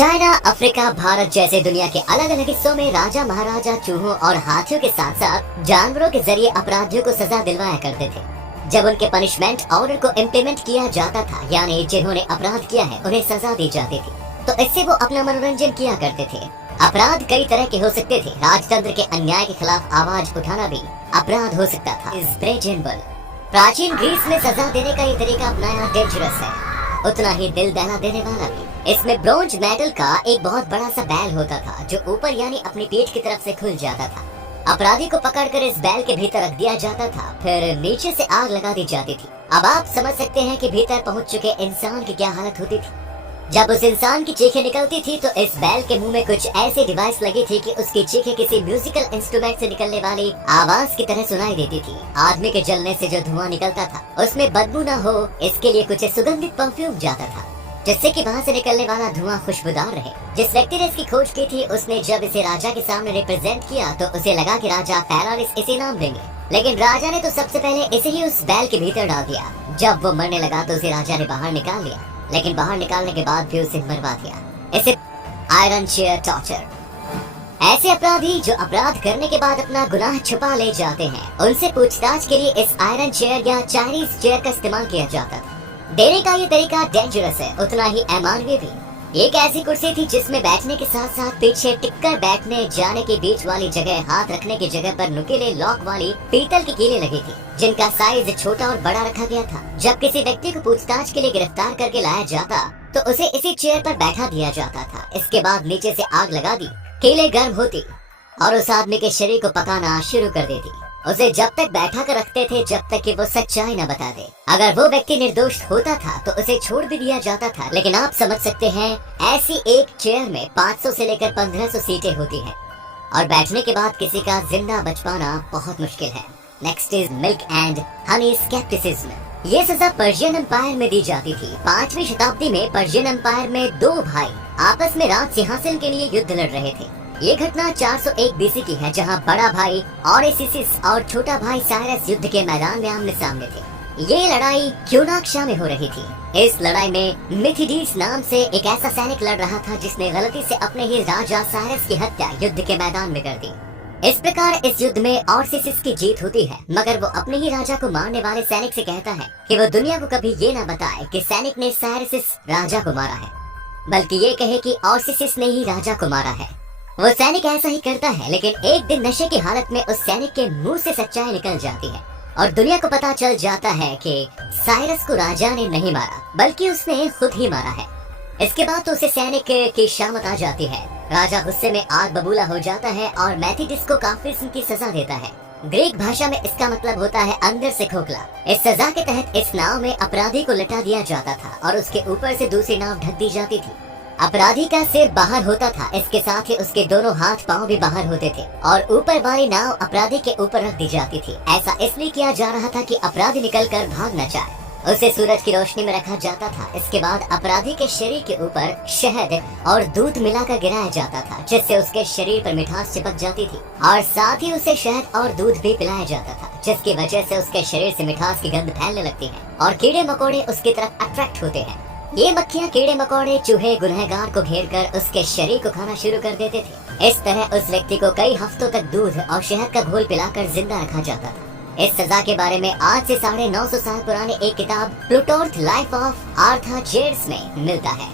China, Africa, Bharat जैसे दुनिया के अलग अलग हिस्सों में राजा महाराजा चूहों और हाथियों के साथ साथ जानवरों के जरिए अपराधियों को सजा दिलवाया करते थे। जब उनके पनिशमेंट ऑर्डर को इम्प्लीमेंट किया जाता था, यानी जिन्होंने अपराध किया है उन्हें सजा दी जाती थी, तो इससे वो अपना मनोरंजन किया करते थे। अपराध कई तरह के हो सकते थे। राजतंत्र के अन्याय के खिलाफ आवाज उठाना भी अपराध हो सकता था। प्राचीन ग्रीस में सजा देने का ये तरीका अपनाया डेंजरस है, उतना ही दिल दहला देने वाला भी। इसमें ब्रोंज मेटल का एक बहुत बड़ा सा बैल होता था जो ऊपर यानी अपनी पीठ की तरफ से खुल जाता था। अपराधी को पकड़कर इस बैल के भीतर रख दिया जाता था, फिर नीचे से आग लगा दी जाती थी। अब आप समझ सकते हैं कि भीतर पहुंच चुके इंसान की क्या हालत होती थी। जब उस इंसान की चीखें निकलती थी तो इस बैल के मुंह में कुछ ऐसी डिवाइस लगी थी कि उसकी चीखें किसी म्यूजिकल इंस्ट्रूमेंट से निकलने वाली आवाज की तरह सुनाई देती थी। आदमी के जलने से जो धुआं निकलता था उसमें बदबू न हो, इसके लिए कुछ सुगंधित परफ्यूम जाता था, जिससे कि वहाँ से निकलने वाला धुआं खुशबूदार रहे। जिस व्यक्ति ने इसकी खोज की थी उसने जब इसे राजा के सामने रिप्रेजेंट किया तो उसे लगा कि राजा फेरारिस इसे नाम देंगे, लेकिन राजा ने तो सबसे पहले इसे ही उस बैल के भीतर डाल दिया। जब वो मरने लगा तो उसे राजा ने बाहर निकाल लिया, लेकिन बाहर निकालने के बाद भी उसे मरवा दिया। इसे आयरन चेयर टॉर्चर। ऐसे अपराधी जो अपराध करने के बाद अपना गुनाह छुपा ले जाते हैं, उनसे पूछताछ के लिए इस आयरन चेयर या चाइनीज चेयर का इस्तेमाल किया जाता था। देने का ये तरीका डेंजरस है, उतना ही अमानवीय भी। एक ऐसी कुर्सी थी जिसमें बैठने के साथ साथ पीछे टिककर बैठने जाने के बीच वाली जगह हाथ रखने की जगह पर नुकीले लॉक वाली पीतल की कीलें लगी थी, जिनका साइज छोटा और बड़ा रखा गया था। जब किसी व्यक्ति को पूछताछ के लिए गिरफ्तार करके लाया जाता तो उसे इसी चेयर पर बैठा दिया जाता था। इसके बाद नीचे से आग लगा दी, कीलें गर्म होती और उस आदमी के शरीर को पकाना शुरू कर देती। उसे जब तक बैठा कर रखते थे जब तक कि वो सच्चाई न बता दे। अगर वो व्यक्ति निर्दोष होता था तो उसे छोड़ भी दिया जाता था, लेकिन आप समझ सकते हैं ऐसी एक चेयर में 500 से लेकर 1500 सीटें होती हैं और बैठने के बाद किसी का जिंदा बच पाना बहुत मुश्किल है। Next is milk and honey scepticism. ये सजा पर्शियन एम्पायर में दी जाती थी। 5वीं शताब्दी में पर्शियन एम्पायर में दो भाई आपस में राज सिंहासन के लिए युद्ध लड़ रहे थे। ये घटना 401 बीसी की है, जहां बड़ा भाई ऑरेसिस और छोटा भाई साइरस युद्ध के मैदान में आमने सामने थे। ये लड़ाई क्यूनाक्शा में हो रही थी। इस लड़ाई में मिथिडीस नाम से एक ऐसा सैनिक लड़ रहा था जिसने गलती से अपने ही राजा साइरस की हत्या युद्ध के मैदान में कर दी। इस प्रकार इस युद्ध में ऑरेसिस की जीत होती है, मगर वो अपने ही राजा को मारने वाले सैनिक से कहता है कि वो दुनिया को कभी ये न बताए कि सैनिक ने साइरस राजा को मारा है, बल्कि ये कहे कि ऑरेसिस ने ही राजा को मारा है। वो सैनिक ऐसा ही करता है, लेकिन एक दिन नशे की हालत में उस सैनिक के मुंह से सच्चाई निकल जाती है और दुनिया को पता चल जाता है कि साइरस को राजा ने नहीं मारा बल्कि उसने खुद ही मारा है। इसके बाद तो उसे सैनिक की शामत आ जाती है। राजा गुस्से में आग बबूला हो जाता है और मैथिडिस को काफिर की सजा देता है। ग्रीक भाषा में इसका मतलब होता है अंदर से खोखला। इस सजा के तहत इस नाव में अपराधी को लटा दिया जाता था और उसके ऊपर से दूसरी नाव ढक दी जाती थी। अपराधी का सिर बाहर होता था, इसके साथ ही उसके दोनों हाथ पांव भी बाहर होते थे और ऊपर वाली नाव अपराधी के ऊपर रख दी जाती थी। ऐसा इसलिए किया जा रहा था कि अपराधी निकलकर भाग न जाए। उसे सूरज की रोशनी में रखा जाता था। इसके बाद अपराधी के शरीर के ऊपर शहद और दूध मिलाकर गिराया जाता था, जिससे उसके शरीर पर मिठास चिपक जाती थी और साथ ही उसे शहद और दूध भी पिलाया जाता था, जिसकी वजह से उसके शरीर से मिठास की गंध फैलने लगती है और कीड़े मकोड़े उसकी तरफ अट्रैक्ट होते हैं। ये मक्खियाँ, कीड़े मकोड़े, चूहे गुनहगार को घेरकर उसके शरीर को खाना शुरू कर देते थे। इस तरह उस व्यक्ति को कई हफ्तों तक दूध और शहद का घोल पिलाकर जिंदा रखा जाता था। इस सजा के बारे में आज से 950 साल पुराने एक किताब प्लूटार्क लाइफ ऑफ आर्थाजेर्स में मिलता है।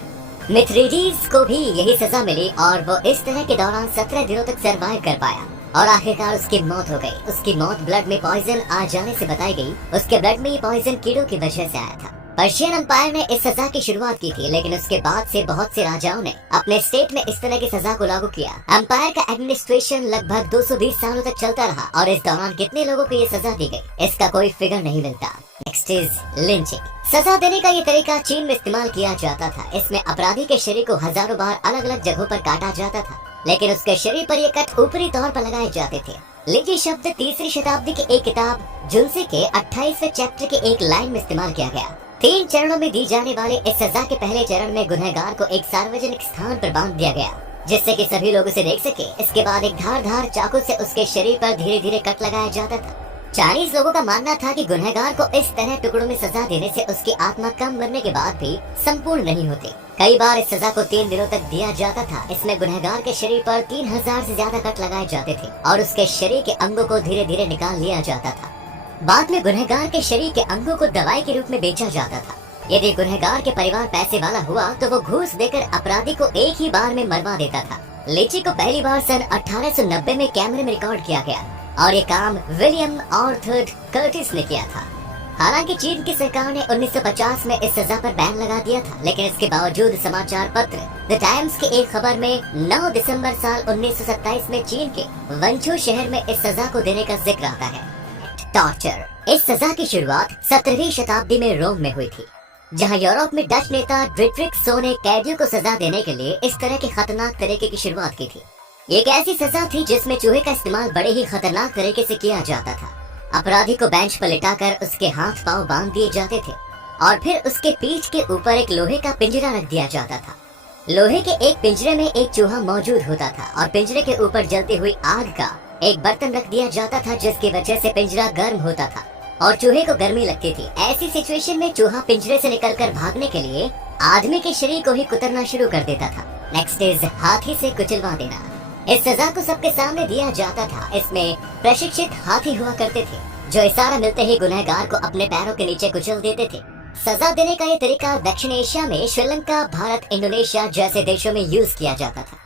मिथ्रिडीज को भी यही सजा मिली और वो इस तरह के दौरान 17 दिनों तक सरवाइव कर पाया और आखिरकार उसकी मौत हो गई। उसकी मौत ब्लड में पॉइजन आ जाने से बताई गई। उसके ब्लड में ये पॉइजन कीड़ों की वजह से आया था। पर्शियन एम्पायर ने इस सजा की शुरुआत की थी, लेकिन उसके बाद से बहुत से राजाओं ने अपने स्टेट में इस तरह की सजा को लागू किया। एम्पायर का एडमिनिस्ट्रेशन लगभग 220 सालों तक चलता रहा और इस दौरान कितने लोगों को ये सजा दी गई, इसका कोई फिगर नहीं मिलता। Next is lynching. सजा देने का ये तरीका चीन में इस्तेमाल किया जाता था। इसमें अपराधी के शरीर को हजारों बार अलग अलग जगहों पर काटा जाता था, लेकिन उसके शरीर पर ये कट ऊपरी तौर पर लगाए जाते थे। लिंचिंग शब्द 3री शताब्दी की एक किताब जुनसी के 28वें चैप्टर के एक लाइन में इस्तेमाल किया गया। 3 चरणों में दी जाने वाले इस सजा के पहले चरण में गुनहगार को एक सार्वजनिक स्थान पर बांध दिया गया, जिससे कि सभी लोग उसे देख सके। इसके बाद एक धारदार चाकू से उसके शरीर पर धीरे धीरे कट लगाया जाता था। चाइनीज लोगों का मानना था कि गुनहगार को इस तरह टुकड़ों में सजा देने से उसकी आत्मा कम मरने के बाद भी संपूर्ण नहीं होती। कई बार इस सजा को 3 दिनों तक दिया जाता था। इसमें गुनहगार के शरीर पर 3000 से ज्यादा कट लगाए जाते थे और उसके शरीर के अंगों को धीरे धीरे निकाल लिया जाता था। बाद में गुनहगार के शरीर के अंगों को दवाई के रूप में बेचा जाता था। यदि गुनहगार के परिवार पैसे वाला हुआ तो वो घूस देकर अपराधी को एक ही बार में मरवा देता था। लिची को पहली बार सन 1890 में कैमरे में रिकॉर्ड किया गया और ये काम विलियम आर्थर कर्टिस ने किया था। हालांकि चीन की सरकार ने 1950 में इस सजा पर बैन लगा दिया था, लेकिन इसके बावजूद समाचार पत्र द टाइम्स की एक खबर में 9 दिसंबर साल 1927 में चीन के वंचू शहर में इस सजा को देने का जिक्र आता है। टॉर्चर। इस सजा की शुरुआत 17वीं शताब्दी में रोम में हुई थी, जहां यूरोप में डच नेता डिट्रिक सो ने कैदियों को सजा देने के लिए इस तरह के खतरनाक तरीके की शुरुआत की थी। एक ऐसी सजा थी जिसमें चूहे का इस्तेमाल बड़े ही खतरनाक तरीके से किया जाता था। अपराधी को बेंच पर लिटाकर उसके हाथ पांव बांध दिए जाते थे और फिर उसके पीठ के ऊपर एक लोहे का पिंजरा रख दिया जाता था। लोहे के एक पिंजरे में एक चूहा मौजूद होता था और पिंजरे के ऊपर जलती हुई आग का एक बर्तन रख दिया जाता था, जिसकी वजह से पिंजरा गर्म होता था और चूहे को गर्मी लगती थी। ऐसी सिचुएशन में चूहा पिंजरे से निकलकर भागने के लिए आदमी के शरीर को ही कुतरना शुरू कर देता था। नेक्स्ट इज हाथी से कुचलवा देना। इस सजा को सबके सामने दिया जाता था। इसमें प्रशिक्षित हाथी हुआ करते थे जो इशारा मिलते ही गुनहगार को अपने पैरों के नीचे कुचल देते थे। सजा देने का ये तरीका दक्षिण एशिया में श्रीलंका, भारत, इंडोनेशिया जैसे देशों में यूज किया जाता था।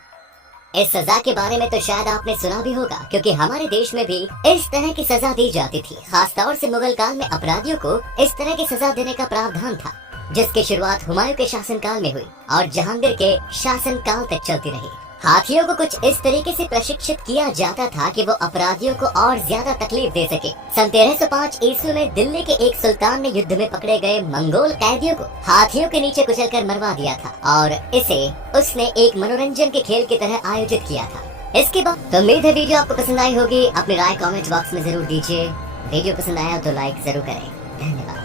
इस सजा के बारे में तो शायद आपने सुना भी होगा, क्योंकि हमारे देश में भी इस तरह की सजा दी जाती थी। खासतौर से मुगल काल में अपराधियों को इस तरह की सजा देने का प्रावधान था, जिसकी शुरुआत हुमायूं के शासनकाल में हुई और जहांगीर के शासनकाल तक चलती रही। हाथियों को कुछ इस तरीके से प्रशिक्षित किया जाता था कि वो अपराधियों को और ज्यादा तकलीफ दे सके। सन 1305 ईस्वी में दिल्ली के एक सुल्तान ने युद्ध में पकड़े गए मंगोल कैदियों को हाथियों के नीचे कुचलकर मरवा दिया था और इसे उसने एक मनोरंजन के खेल की तरह आयोजित किया था। इसके बाद तो उम्मीद है वीडियो आपको पसंद आई होगी। अपनी राय कमेंट बॉक्स में जरूर दीजिए। वीडियो पसंद आया तो लाइक जरूर करें। धन्यवाद।